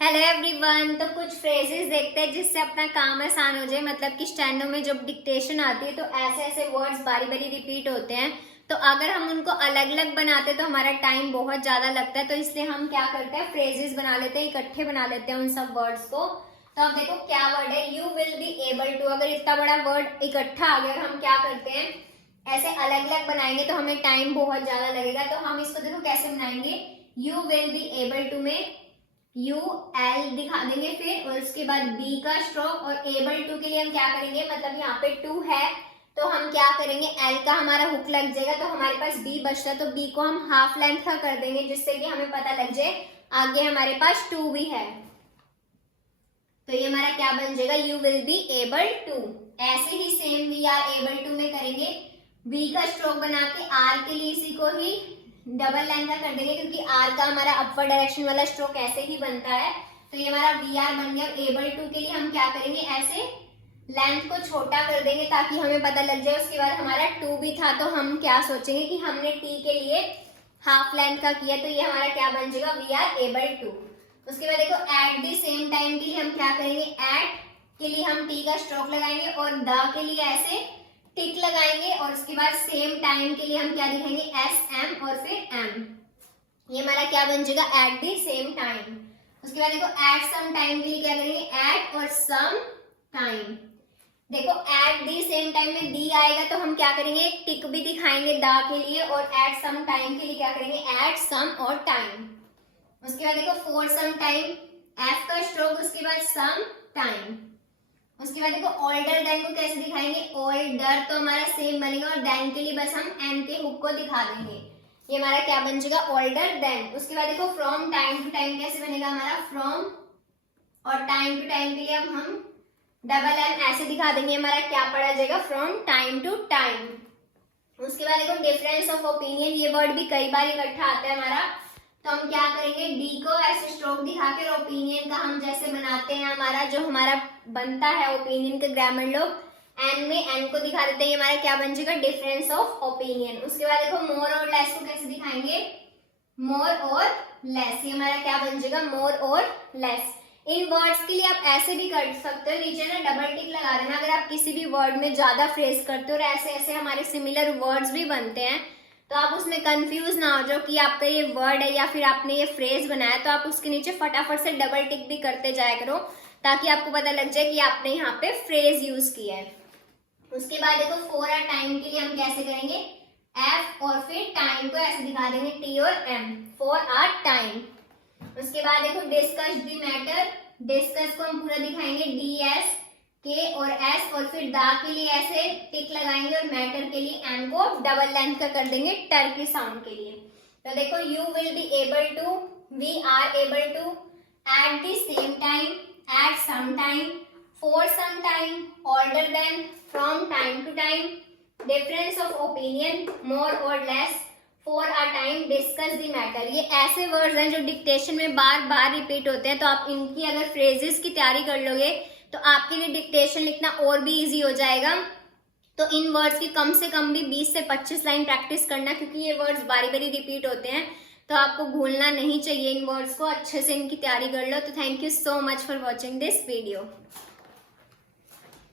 Hello everyone. तो कुछ phrases देखते हैं जिससे अपना काम आसान हो जाए। मतलब कि स्टेनो में जब डिक्टेशन आती है तो ऐसे ऐसे वर्ड्स बारी बारी रिपीट होते हैं, तो अगर हम उनको अलग अलग बनाते तो हमारा टाइम बहुत ज्यादा लगता है। तो इसलिए हम क्या करते हैं, फ्रेजेस बना लेते हैं, इकट्ठे बना लेते हैं उन सब वर्ड्स को। तो अब देखो क्या वर्ड है, you will be able to. अगर इतना बड़ा वर्ड इकट्ठा आ गया और हम क्या करते हैं, ऐसे अलग अलग बनाएंगे तो हमें टाइम बहुत ज्यादा लगेगा। तो हम इसको देखो कैसे बनाएंगे, you will be able to में यू एल दिखा देंगे फिर, और उसके बाद बी का स्ट्रोक, और एबल टू के लिए हम क्या करेंगे, मतलब यहाँ पे टू है तो हम क्या करेंगे, एल का हमारा हुक लग जाएगा तो हमारे पास बी बचता है, तो बी को हम हाफ लेंथ का कर देंगे जिससे कि हमें पता लग जाए आगे हमारे पास टू भी है। तो ये हमारा क्या बन जाएगा, you will be able to. ऐसे ही same we are able to में करेंगे, बी का स्ट्रोक बना के आर के लिए इसी को ही डबल लाइन का कर देंगे, क्योंकि आर का हमारा अपर डायरेक्शन वाला स्ट्रोक ऐसे ही बनता है। तो ये हमारा वी आर बन गया। एबल टू के लिए हम क्या करेंगे, ऐसे लेंथ को छोटा कर देंगे ताकि हमें पता लग जाए। उसके बाद हमारा टू भी था तो हम क्या सोचेंगे कि हमने टी के लिए हाफ लेंथ का किया, तो ये हमारा क्या बन जाएगा, वी आर एबल टू। उसके बाद देखो एट द सेम टाइम के लिए हम क्या करेंगे, एट के लिए हम टी का स्ट्रोक लगाएंगे और द के लिए ऐसे टिक लगाएंगे, और उसके बाद सेम टाइम के लिए हम क्या दिखाएंगे, एस एम और फिर एम। ये हमारा क्या बन जाएगा, एट द सेम टाइम। उसके बाद देखो एट सम टाइम के लिए क्या करेंगे, एट और सम टाइम। देखो एट द सेम टाइम में दी आएगा तो हम क्या करेंगे, टिक भी दिखाएंगे द के लिए, और एट सम टाइम के लिए क्या करेंगे, एट सम और टाइम। उसके बाद देखो फॉर सम टाइम, एफ का स्ट्रोक, उसके बाद सम टाइम। उसके बाद देखो ऑल्डर देन को कैसे दिखाएंगे, ऑल्डर तो हमारा सेम बनेगा, और देन के लिए बस हम एम के हुक को दिखा देंगे। ये हमारा क्या बन जाएगा, ऑल्डर देन। उसके बाद देखो फ्रॉम टाइम टू टाइम कैसे बनेगा हमारा, फ्रॉम, और टाइम टू टाइम के लिए हम डबल एम ऐसे दिखा देंगे, हमारा क्या पड़ा जाएगा, फ्रॉम टाइम टू टाइम। उसके बाद देखो डिफरेंस ऑफ ओपिनियन, ये वर्ड भी कई बार इकट्ठा आता है हमारा, तो हम क्या करेंगे, डी को ऐसे स्ट्रोक दिखा के, ओपिनियन का हम जैसे बनाते हैं, हमारा जो हमारा बनता है ओपिनियन के ग्रामर लोग, एन में एन को दिखा देते हैं। ये हमारा क्या बन जाएगा, डिफरेंस ऑफ ओपिनियन। उसके बाद देखो मोर और लेस को कैसे दिखाएंगे, मोर और लेस। ये हमारा क्या बन जाएगा, मोर और लेस। इन वर्ड्स के लिए आप ऐसे भी कर सकते हो, नीचे ना डबल टिक लगा देना अगर आप किसी भी वर्ड में ज्यादा फ्रेज करते हो, और ऐसे ऐसे हमारे सिमिलर वर्ड्स भी बनते हैं, तो आप उसमें कंफ्यूज ना हो जाओ कि आपका ये वर्ड है या फिर आपने ये फ्रेज बनाया। तो आप उसके नीचे फटाफट से डबल टिक भी करते जाया करो ताकि आपको पता लग जाए कि आपने यहाँ पे फ्रेज यूज किया है। उसके बाद देखो फॉर आर टाइम के लिए हम कैसे करेंगे, एफ और फिर टाइम को ऐसे दिखा देंगे, टी और एम, फॉर आर टाइम। उसके बाद देखो डिस्कस द मैटर, डिस्कस को हम पूरा दिखाएंगे, डी एस के और एस, और फिर दा के लिए ऐसे टिक लगाएंगे, और मैटर के लिए एम को डबल लेंथ का कर देंगे टर्की साउंड के लिए। तो देखो you will be able to, we are able to, at the same time, at some time, for some time, older than, from time to time, difference of opinion, more or less, for a time, discuss the matter. ये ऐसे words हैं जो dictation में बार बार repeat होते हैं, तो आप इनकी अगर फ्रेजेस की तैयारी कर लोगे तो आपके लिए डिक्टेशन लिखना और भी इजी हो जाएगा। तो इन वर्ड्स की कम से कम भी 20 से 25 लाइन प्रैक्टिस करना, क्योंकि ये वर्ड्स बारी बारी रिपीट होते हैं, तो आपको भूलना नहीं चाहिए इन वर्ड्स को। अच्छे से इनकी तैयारी कर लो। तो thank you so much for watching this video.